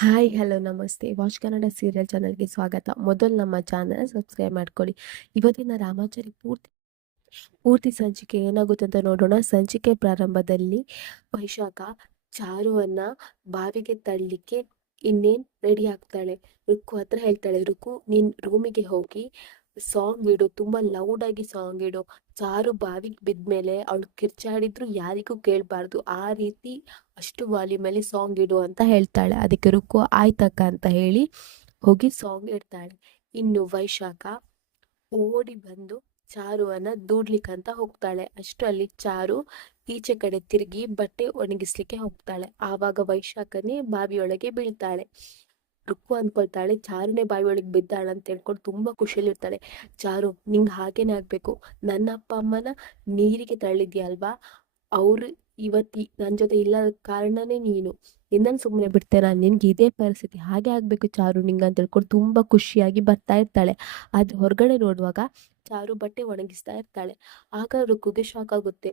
Hi hello ನಮಸ್ತೆ watch Kannada serial ಚಾನಲ್ಗೆ ಸ್ವಾಗತ. ಮೊದಲು ನಮ್ಮ ಚಾನಲ್ ಸಬ್ಸ್ಕ್ರೈಬ್ ಮಾಡ್ಕೊಳ್ಳಿ. ಇವತ್ತಿನ ರಾಮಾಚಾರಿ ಪೂರ್ತಿ ಸಂಚಿಕೆ ಏನಾಗುತ್ತೆ ಅಂತ ನೋಡೋಣ. ಸಂಚಿಕೆ ಪ್ರಾರಂಭದಲ್ಲಿ ವೈಶಾಖ ಚಾರುವನ್ನ ಬಾವಿಗೆ ತಳ್ಳಿಕ್ಕೆ ಇನ್ನೇನ್ ರೆಡಿ ಆಗ್ತಾಳೆ. ರುಕ್ಕು ಹತ್ರ ಹೇಳ್ತಾಳೆ, ರುಕ್ಕು ನೀನ್ ರೂಮಿಗೆ ಹೋಗಿ ಸಾಂಗ್ ಇಡು, ತುಂಬಾ ಲೌಡ್ ಆಗಿ ಸಾಂಗ್ ಇಡು. ಚಾರು ಬಾವಿಗೆ ಬಿದ್ಮೇಲೆ ಅವಳು ಕಿರ್ಚಾಡಿದ್ರು ಯಾರಿಗೂ ಕೇಳಬಾರ್ದು, ಆ ರೀತಿ ಅಷ್ಟು ವಾಲ್ಯೂಮಲ್ಲಿ ಸಾಂಗ್ ಇಡು ಅಂತ ಹೇಳ್ತಾಳೆ. ಅದಕ್ಕೆ ರುಕ್ಕು ಆಯ್ತಕ್ಕ ಅಂತ ಹೇಳಿ ಹೋಗಿ ಸಾಂಗ್ ಇಡ್ತಾಳೆ. ಇನ್ನು ವೈಶಾಖ ಓಡಿ ಬಂದು ಚಾರುವನ್ನ ದೂಡ್ಲಿಕ್ಕಂತ ಹೋಗ್ತಾಳೆ. ಅಷ್ಟರಲ್ಲಿ ಚಾರು ಈಚೆ ಕಡೆ ತಿರುಗಿ ಬಟ್ಟೆ ಒಣಗಿಸ್ಲಿಕ್ಕೆ ಹೋಗ್ತಾಳೆ. ಆವಾಗ ವೈಶಾಖನೇ ಬಾವಿಯೊಳಗೆ ಬೀಳ್ತಾಳೆ. ರುಕ್ಕು ಅನ್ಕೊಳ್ತಾಳೆ ಚಾರುನೇ ಬಾವಿಯೊಳಗೆ ಬಿದ್ದಾಳ ಅಂತ ಹೇಳ್ಕೊಂಡು ತುಂಬಾ ಖುಷಿಯಲ್ಲಿರ್ತಾಳೆ. ಚಾರು, ನಿಂಗೆ ಹಾಗೇನೆ ಆಗ್ಬೇಕು. ನನ್ನ ಅಪ್ಪ ಅಮ್ಮನ ನೀರಿಗೆ ತಳ್ಳಿದ್ಯಲ್ವಾ, ಅವ್ರು ಇವತ್ತಿ ನನ್ನ ಜೊತೆ ಇಲ್ಲದ ಕಾರಣನೇ ನೀನು. ನಿನ್ನನ್ನು ಸುಮ್ಮನೆ ಬಿಡ್ತೇನೆ, ನಿನ್ಗೆ ಇದೇ ಪರಿಸ್ಥಿತಿ, ಹಾಗೆ ಆಗ್ಬೇಕು ಚಾರು ನಿಂಗೆ ಅಂತ ಹೇಳ್ಕೊಂಡು ತುಂಬಾ ಖುಷಿಯಾಗಿ ಬರ್ತಾ ಇರ್ತಾಳೆ. ಆದ್ರೆ ಹೊರಗಡೆ ನೋಡುವಾಗ ಚಾರು ಬಟ್ಟೆ ಒಣಗಿಸ್ತಾ ಇರ್ತಾಳೆ. ಆಗ ರುಕ್ಕುಗೆ ಶಾಕ್ ಆಗುತ್ತೆ.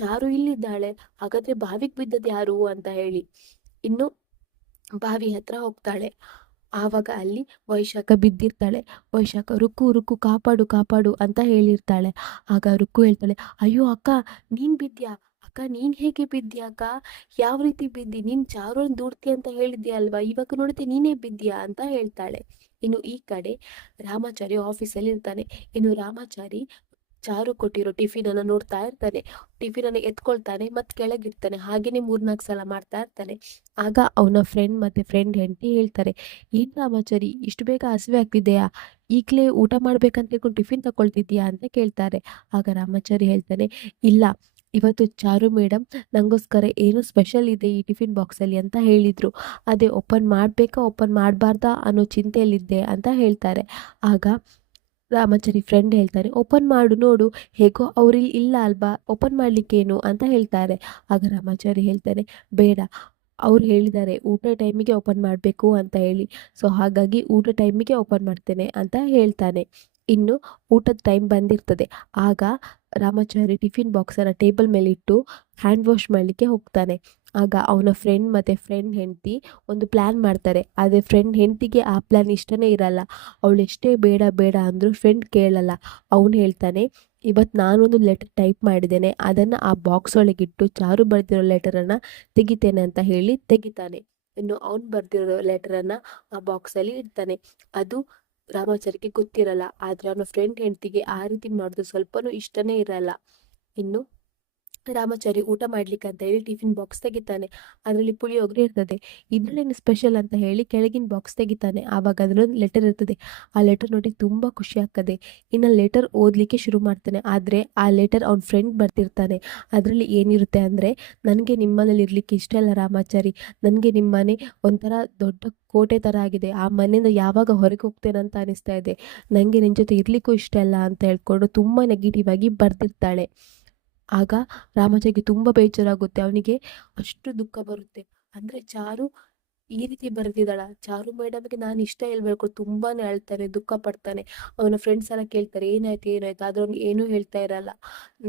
ಚಾರು ಇಲ್ಲಿದ್ದಾಳೆ, ಹಾಗಾದ್ರೆ ಬಾವಿಗೆ ಬಿದ್ದದ್ ಯಾರು ಅಂತ ಹೇಳಿ ಇನ್ನು ಬಾವಿ ಹತ್ರ ಹೋಗ್ತಾಳೆ. ಆವಾಗ ಅಲ್ಲಿ ವೈಶಾಖ ಬಿದ್ದಿರ್ತಾಳೆ. ವೈಶಾಖ ರುಕ್ಕು ರುಕ್ಕು ಕಾಪಾಡು ಕಾಪಾಡು ಅಂತ ಹೇಳಿರ್ತಾಳೆ. ಆಗ ರುಕ್ಕು ಹೇಳ್ತಾಳೆ, ಅಯ್ಯೋ ಅಕ್ಕ, ನೀನ್ ಬಿದ್ಯಾ ಅಕ್ಕ, ನೀನ್ ಹೇಗೆ ಬಿದ್ಯಾ ಅಕ್ಕ, ಯಾವ ರೀತಿ ಬಿದ್ದಿ, ನೀನ್ ಚಾರುನ್ ದೂಡ್ತಿ ಅಂತ ಹೇಳಿದ್ಯಾ ಅಲ್ವಾ, ಇವಾಗ ನೋಡಿದ್ರೆ ನೀನೇ ಬಿದ್ಯಾ ಅಂತ ಹೇಳ್ತಾಳೆ. ಇನ್ನು ಈ ಕಡೆ ರಾಮಾಚಾರಿ ಆಫೀಸಲ್ಲಿ ಇರ್ತಾನೆ. ಇನ್ನು ರಾಮಾಚಾರಿ ಚಾರು ಕೊಟ್ಟಿರೋ ಟಿಫಿನ್ ಅನ್ನ ನೋಡ್ತಾ ಇರ್ತಾನೆ. ಟಿಫಿನ್ ಅನ್ನ ಎತ್ಕೊಳ್ತಾನೆ ಮತ್ ಕೆಳಗಿಡ್ತಾನೆ. ಹಾಗೇನೆ 3-4 ಸಲ ಮಾಡ್ತಾ ಇರ್ತಾನೆ. ಆಗ ಅವನ ಫ್ರೆಂಡ್ ಹೆಂಡತಿ ಹೇಳ್ತಾರೆ, ಏನ್ ರಾಮಾಚಾರಿ ಇಷ್ಟು ಬೇಗ ಹಸಿವೆ ಆಗ್ತಿದೆಯಾ, ಈಗ್ಲೇ ಊಟ ಮಾಡ್ಬೇಕಂತ ಹೇಳ್ಕೊಂಡು ಟಿಫಿನ್ ತಕೊಳ್ತಿದ್ಯಾ ಅಂತ ಕೇಳ್ತಾರೆ. ಆಗ ರಾಮಾಚಾರಿ ಹೇಳ್ತಾನೆ, ಇಲ್ಲ, ಇವತ್ತು ಚಾರು ಮೇಡಮ್ ನಂಗೋಸ್ಕರ ಏನೋ ಸ್ಪೆಷಲ್ ಇದೆ ಈ ಟಿಫಿನ್ ಬಾಕ್ಸಲ್ಲಿ ಅಂತ ಹೇಳಿದ್ರು. ಅದೇ ಓಪನ್ ಮಾಡ್ಬೇಕಾ ಓಪನ್ ಮಾಡಬಾರ್ದಾ ಅನ್ನೋ ಚಿಂತೆಯಲ್ಲಿದ್ದೆ ಅಂತ ಹೇಳ್ತಾರೆ. ಆಗ ರಾಮಾಚಾರಿ ಫ್ರೆಂಡ್ ಹೇಳ್ತಾರೆ, ಓಪನ್ ಮಾಡು ನೋಡು, ಹೇಗೋ ಅವ್ರಿಲ್ಲಿ ಇಲ್ಲ ಅಲ್ವಾ, ಓಪನ್ ಮಾಡ್ಲಿಕ್ಕೇನು ಅಂತ ಹೇಳ್ತಾರೆ. ಆಗ ರಾಮಾಚಾರಿ ಹೇಳ್ತಾನೆ, ಬೇಡ, ಅವ್ರು ಹೇಳಿದ್ದಾರೆ ಊಟ ಟೈಮಿಗೆ ಓಪನ್ ಮಾಡಬೇಕು ಅಂತ ಹೇಳಿ, ಸೊ ಹಾಗಾಗಿ ಊಟ ಟೈಮಿಗೆ ಓಪನ್ ಮಾಡ್ತೇನೆ ಅಂತ ಹೇಳ್ತಾನೆ. ಇನ್ನು ಊಟದ ಟೈಮ್ ಬಂದಿರ್ತದೆ. ಆಗ ರಾಮಾಚಾರಿ ಟಿಫಿನ್ ಬಾಕ್ಸನ್ನು ಟೇಬಲ್ ಮೇಲೆ ಇಟ್ಟು ಹ್ಯಾಂಡ್ ವಾಶ್ ಮಾಡಲಿಕ್ಕೆ ಹೋಗ್ತಾನೆ. ಆಗ ಅವನ ಫ್ರೆಂಡ್ ಹೆಂಡತಿ ಒಂದು ಪ್ಲ್ಯಾನ್ ಮಾಡ್ತಾರೆ. ಆದರೆ ಫ್ರೆಂಡ್ ಹೆಂಡತಿಗೆ ಆ ಪ್ಲ್ಯಾನ್ ಇಷ್ಟನೇ ಇರಲ್ಲ. ಅವಳು ಎಷ್ಟೇ ಬೇಡ ಬೇಡ ಅಂದರೂ ಫ್ರೆಂಡ್ ಕೇಳಲ್ಲ. ಅವನು ಹೇಳ್ತಾನೆ, ಇವತ್ತು ನಾನೊಂದು ಲೆಟರ್ ಟೈಪ್ ಮಾಡಿದ್ದೇನೆ, ಅದನ್ನು ಆ ಬಾಕ್ಸ್ ಒಳಗಿಟ್ಟು ಚಾರು ಬರೆದಿರೋ ಲೆಟರನ್ನು ತೆಗಿತೇನೆ ಅಂತ ಹೇಳಿ ತೆಗಿತಾನೆ. ಇನ್ನು ಅವನು ಬರೆದಿರೋ ಲೆಟರನ್ನು ಆ ಬಾಕ್ಸಲ್ಲಿ ಇಡ್ತಾನೆ. ಅದು ರಾಮಾಚಾರಿಗೆ ಗೊತ್ತಿರಲ್ಲ. ಆದರೆ ಅವನ ಫ್ರೆಂಡ್ ಹೆಂಡತಿಗೆ ಆ ರೀತಿ ಮಾಡೋದು ಸ್ವಲ್ಪನೂ ಇಷ್ಟನೇ ಇರಲ್ಲ. ಇನ್ನು ರಾಮಾಚಾರಿ ಊಟ ಮಾಡ್ಲಿಕ್ಕೆ ಅಂತ ಹೇಳಿ ಟಿಫಿನ್ ಬಾಕ್ಸ್ ತೆಗಿತಾನೆ. ಅದರಲ್ಲಿ ಪುಳಿಯೋಗರೆ ಇರ್ತದೆ. ಇದ್ರಲ್ಲೇನು ಸ್ಪೆಷಲ್ ಅಂತ ಹೇಳಿ ಕೆಳಗಿನ ಬಾಕ್ಸ್ ತೆಗಿತಾನೆ. ಆವಾಗ ಅದರಲ್ಲೊಂದು ಲೆಟರ್ ಇರ್ತದೆ. ಆ ಲೆಟರ್ ನೋಡಿ ತುಂಬಾ ಖುಷಿ ಆಗ್ತದೆ. ಇನ್ನು ಲೆಟರ್ ಓದಲಿಕ್ಕೆ ಶುರು ಮಾಡ್ತಾನೆ. ಆದರೆ ಆ ಲೆಟರ್ ಅವ್ನ ಫ್ರೆಂಡ್ ಬರ್ತಿರ್ತಾನೆ. ಅದರಲ್ಲಿ ಏನಿರುತ್ತೆ ಅಂದರೆ, ನನಗೆ ನಿಮ್ಮನೇಲಿ ಇರಲಿಕ್ಕೆ ಇಷ್ಟ ಇಲ್ಲ ರಾಮಾಚಾರಿ, ನನಗೆ ನಿಮ್ಮನೆ ಒಂಥರ ದೊಡ್ಡ ಕೋಟೆ ಥರ ಆಗಿದೆ, ಆ ಮನೆಯಿಂದ ಯಾವಾಗ ಹೊರಗೆ ಹೋಗ್ತೇನೆ ಅಂತ ಅನಿಸ್ತಾ ಇದೆ, ನನಗೆ ನಿನ್ನ ಜೊತೆ ಇರಲಿಕ್ಕೂ ಇಷ್ಟ ಇಲ್ಲ ಅಂತ ಹೇಳ್ಕೊಂಡು ತುಂಬ ನೆಗೆಟಿವ್ ಆಗಿ ಬರ್ದಿರ್ತಾಳೆ. ಆಗ ರಾಮಾಚಾರಿಗೆ ತುಂಬ ಬೇಜಾರಾಗುತ್ತೆ. ಅವನಿಗೆ ಅಷ್ಟು ದುಃಖ ಬರುತ್ತೆ. ಅಂದರೆ ಚಾರು ಈ ರೀತಿ ಬರೆದಿದ್ದಾಳ, ಚಾರು ಮೇಡಮ್ಗೆ ನಾನು ಇಷ್ಟ ಇಲ್ಬೇಕು, ತುಂಬಾನೇ ಅಳ್ತಾನೆ, ದುಃಖ ಪಡ್ತಾನೆ. ಅವನ ಫ್ರೆಂಡ್ಸ್ ಎಲ್ಲ ಕೇಳ್ತಾರೆ ಏನಾಯ್ತು ಏನಾಯ್ತು, ಆದ್ರೆ ಅವ್ನಿಗೆ ಏನೂ ಹೇಳ್ತಾ ಇರಲ್ಲ.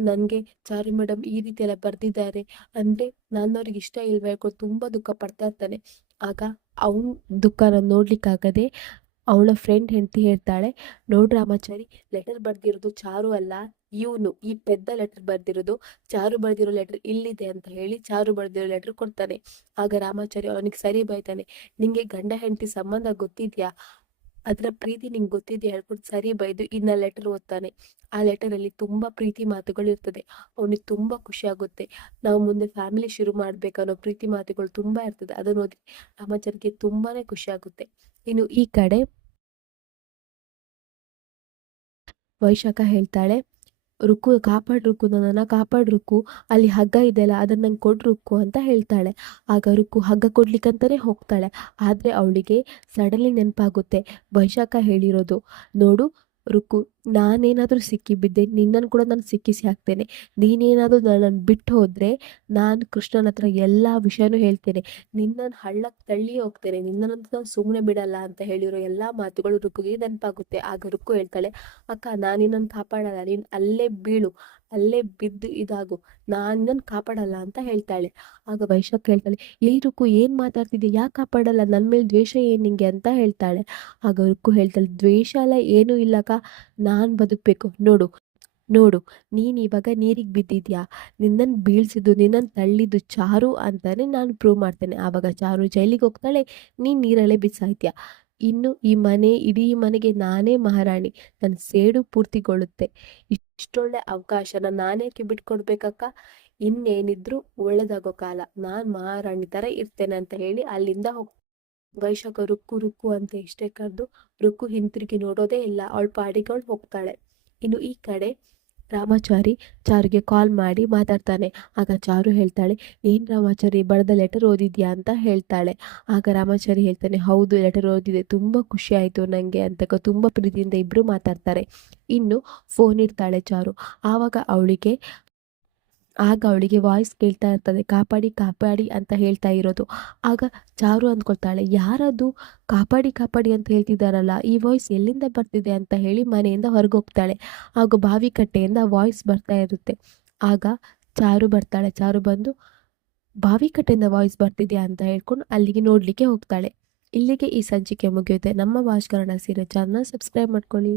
ನನಗೆ ಚಾರು ಮೇಡಮ್ ಈ ರೀತಿ ಎಲ್ಲ ಬರೆದಿದ್ದಾರೆ ಅಂದರೆ ನಾನು ಅವ್ರಿಗೆ ಇಷ್ಟ ಇಲ್ಬೇಕು, ತುಂಬ ದುಃಖ ಪಡ್ತಾ ಇರ್ತಾನೆ. ಆಗ ಅವನ ದುಃಖನ ನೋಡ್ಲಿಕ್ಕಾಗದೆ ಅವಳ ಫ್ರೆಂಡ್ ಹೆಂಡತಿ ಹೇಳ್ತಾಳೆ, ನೋಡ್ ರಾಮಾಚಾರಿ, ಲೆಟರ್ ಬರ್ದಿರೋದು ಚಾರು ಅಲ್ಲ, ಇವನು ಈ ಪೆದ್ದ ಲೆಟರ್ ಬರ್ದಿರೋದು, ಚಾರು ಬರ್ದಿರೋ ಲೆಟರ್ ಇಲ್ಲಿದೆ ಅಂತ ಹೇಳಿ ಚಾರು ಬರ್ದಿರೋ ಲೆಟರ್ ಕೊಡ್ತಾನೆ. ಆಗ ರಾಮಾಚಾರಿ ಅವನಿಗೆ ಸರಿ ಬೈತಾನೆ, ನಿಂಗೆ ಗಂಡ ಹೆಂಡತಿ ಸಂಬಂಧ ಗೊತ್ತಿದ್ಯಾ, ಅದರ ಪ್ರೀತಿ ನಿಂಗೆ ಗೊತ್ತಿದ್ಯಾ ಹೇಳ್ಕೊಂಡು ಸರಿ ಬೈದು ಇನ್ನ ಲೆಟರ್ ಓದ್ತಾನೆ. ಆ ಲೆಟರಲ್ಲಿ ತುಂಬಾ ಪ್ರೀತಿ ಮಾತುಗಳು ಇರ್ತದೆ. ಅವನಿಗೆ ತುಂಬಾ ಖುಷಿ ಆಗುತ್ತೆ. ನಾವು ಮುಂದೆ ಫ್ಯಾಮಿಲಿ ಶುರು ಮಾಡ್ಬೇಕನ್ನೋ ಪ್ರೀತಿ ಮಾತುಗಳು ತುಂಬಾ ಇರ್ತದೆ. ಅದನ್ನ ಓದಿ ರಾಮಾಚಾರಿಗೆ ತುಂಬಾನೇ ಖುಷಿ ಆಗುತ್ತೆ. ಇನ್ನು ಈ ಕಡೆ ವೈಶಾಖ ಹೇಳ್ತಾಳೆ, ರುಕ್ಕು ಕಾಪಾಡು, ರುಕ್ಕು ನನ್ನನ್ನು ಕಾಪಾಡು ರುಕ್ಕು, ಅಲ್ಲಿ ಹಗ್ಗ ಇದೆಯಲ್ಲ ಅದನ್ನು ನಂಗೆ ಕೊಡು ರುಕ್ಕು ಅಂತ ಹೇಳ್ತಾಳೆ. ಆಗ ರುಕ್ಕು ಹಗ್ಗ ಕೊಡ್ಲಿಕ್ಕಂತಾನೆ ಹೋಗ್ತಾಳೆ. ಆದರೆ ಅವಳಿಗೆ ಸಡನ್ಲಿ ನೆನಪಾಗುತ್ತೆ ವೈಶಾಖ ಹೇಳಿರೋದು. ನೋಡು ರುಕ್ಕು, ನಾನೇನಾದರೂ ಸಿಕ್ಕಿ ಬಿದ್ದೆ ನಿನ್ನನ್ನು ಕೂಡ ನಾನು ಸಿಕ್ಕಿಸಿ ಹಾಕ್ತೇನೆ, ನೀನೇನಾದರೂ ನನ್ನನ್ನು ಬಿಟ್ಟು ಹೋದರೆ ನಾನು ಕೃಷ್ಣನ ಹತ್ರ ಎಲ್ಲ ವಿಷಯನೂ ಹೇಳ್ತೇನೆ, ನಿನ್ನನ್ನು ಹಳ್ಳಕ್ಕೆ ತಳ್ಳಿ ಹೋಗ್ತೇನೆ, ನಿನ್ನನ್ನಂತೂ ನಾನು ಸುಮ್ಮನೆ ಬಿಡಲ್ಲ ಅಂತ ಹೇಳಿರೋ ಎಲ್ಲ ಮಾತುಗಳು ರುಕ್ಕುಗೆ ನೆನಪಾಗುತ್ತೆ. ಆಗ ರುಕ್ಕು ಹೇಳ್ತಾಳೆ, ಅಕ್ಕ ನಾನು ನಿನ್ನನ್ನು ಕಾಪಾಡಲ್ಲ, ನೀನು ಅಲ್ಲೇ ಬೀಳು, ಅಲ್ಲೇ ಬಿದ್ದು ಇದಾಗು, ನಾನು ನಿನ್ನನ್ನು ಕಾಪಾಡಲ್ಲ ಅಂತ ಹೇಳ್ತಾಳೆ. ಆಗ ವೈಶಾಖ ಹೇಳ್ತಾಳೆ, ಏ ರುಕ್ಕು ಏನು ಮಾತಾಡ್ತಿದ್ಯಾ, ಯಾಕೆ ಕಾಪಾಡಲ್ಲ, ನನ್ನ ಮೇಲೆ ದ್ವೇಷ ಏನು ನಿಂಗೆ ಅಂತ ಹೇಳ್ತಾಳೆ. ಆಗ ರುಕ್ಕು ಹೇಳ್ತಾಳೆ, ದ್ವೇಷ ಎಲ್ಲ ಏನೂ ಇಲ್ಲಕ್ಕ, ನಾನು ಬದುಕಬೇಕು, ನೋಡು ನೋಡು ನೀನು ಇವಾಗ ನೀರಿಗೆ ಬಿದ್ದಿದ್ಯಾ, ನಿನ್ನನ್ನು ಬೀಳ್ಸಿದ್ದು ನಿನ್ನನ್ನು ತಳ್ಳಿದ್ದು ಚಾರು ಅಂತಾನೆ ನಾನು ಪ್ರೂವ್ ಮಾಡ್ತೇನೆ. ಆವಾಗ ಚಾರು ಜೈಲಿಗೆ ಹೋಗ್ತಾಳೆ, ನೀನು ನೀರಲ್ಲೇ ಬಿಸಾಯ್ತೀಯ. ಇನ್ನು ಈ ಮನೆ, ಇಡೀ ಮನೆಗೆ ನಾನೇ ಮಹಾರಾಣಿ, ನನ್ನ ಸೇಡು ಪೂರ್ತಿಗೊಳ್ಳುತ್ತೆ. ಇಷ್ಟೊಳ್ಳೆ ಅವಕಾಶನ ನಾನೇಕೆ ಬಿಟ್ಕೊಡ್ಬೇಕಕ್ಕ, ಇನ್ನೇನಿದ್ರು ಒಳ್ಳೇದಾಗೋ ಕಾಲ, ನಾನು ಮಹಾರಾಣಿ ಥರ ಇರ್ತೇನೆ ಅಂತ ಹೇಳಿ ಅಲ್ಲಿಂದ ವೈಶಾಖ ರುಕ್ಕು ರುಕ್ಕು ಅಂತ ಎಷ್ಟೇ ಕರೆದು ರುಕ್ಕು ಹಿಂತಿರುಗಿ ನೋಡೋದೇ ಇಲ್ಲ, ಅವಳ ಪಾಡಿಗೆ ಅವಳು ಹೋಗ್ತಾಳೆ. ಇನ್ನು ಈ ಕಡೆ ರಾಮಾಚಾರಿ ಚಾರುಗೆ ಕಾಲ್ ಮಾಡಿ ಮಾತಾಡ್ತಾನೆ. ಆಗ ಚಾರು ಹೇಳ್ತಾಳೆ, ಏನು ರಾಮಾಚಾರಿ ಬರೆದ ಲೆಟರ್ ಓದಿದ್ಯಾ ಅಂತ ಹೇಳ್ತಾಳೆ. ಆಗ ರಾಮಾಚಾರಿ ಹೇಳ್ತಾನೆ, ಹೌದು ಲೆಟರ್ ಓದಿದೆ, ತುಂಬ ಖುಷಿ ಆಯಿತು ನನಗೆ ಅಂತ ತುಂಬ ಪ್ರೀತಿಯಿಂದ ಇಬ್ಬರು ಮಾತಾಡ್ತಾರೆ. ಇನ್ನು ಫೋನ್ ಇಡ್ತಾಳೆ ಚಾರು. ಆಗ ಅವಳಿಗೆ ವಾಯ್ಸ್ ಕೇಳ್ತಾ ಇರ್ತದೆ, ಕಾಪಾಡಿ ಕಾಪಾಡಿ ಅಂತ ಹೇಳ್ತಾ ಇರೋದು. ಆಗ ಚಾರು ಅಂದ್ಕೊಳ್ತಾಳೆ, ಯಾರದು ಕಾಪಾಡಿ ಕಾಪಾಡಿ ಅಂತ ಹೇಳ್ತಿದ್ದಾರಲ್ಲ, ಈ ವಾಯ್ಸ್ ಎಲ್ಲಿಂದ ಬರ್ತಿದೆ ಅಂತ ಹೇಳಿ ಮನೆಯಿಂದ ಹೊರಗೋಗ್ತಾಳೆ. ಆಗ ಬಾವಿ ಕಟ್ಟೆಯಿಂದ ವಾಯ್ಸ್ ಬರ್ತಾ ಇರುತ್ತೆ. ಆಗ ಚಾರು ಬರ್ತಾಳೆ. ಚಾರು ಬಂದು ಬಾವಿ ಕಟ್ಟೆಯಿಂದ ವಾಯ್ಸ್ ಬರ್ತಿದ್ಯಾ ಅಂತ ಹೇಳ್ಕೊಂಡು ಅಲ್ಲಿಗೆ ನೋಡಲಿಕ್ಕೆ ಹೋಗ್ತಾಳೆ. ಇಲ್ಲಿಗೆ ಈ ಸಂಚಿಕೆ ಮುಗಿಯುತ್ತೆ. ನಮ್ಮ ವಾಚ್ ಕನ್ನಡ ಸೀರಿಯಲ್ ಚಾನಲ್ನ ಸಬ್ಸ್ಕ್ರೈಬ್ ಮಾಡ್ಕೊಳ್ಳಿ.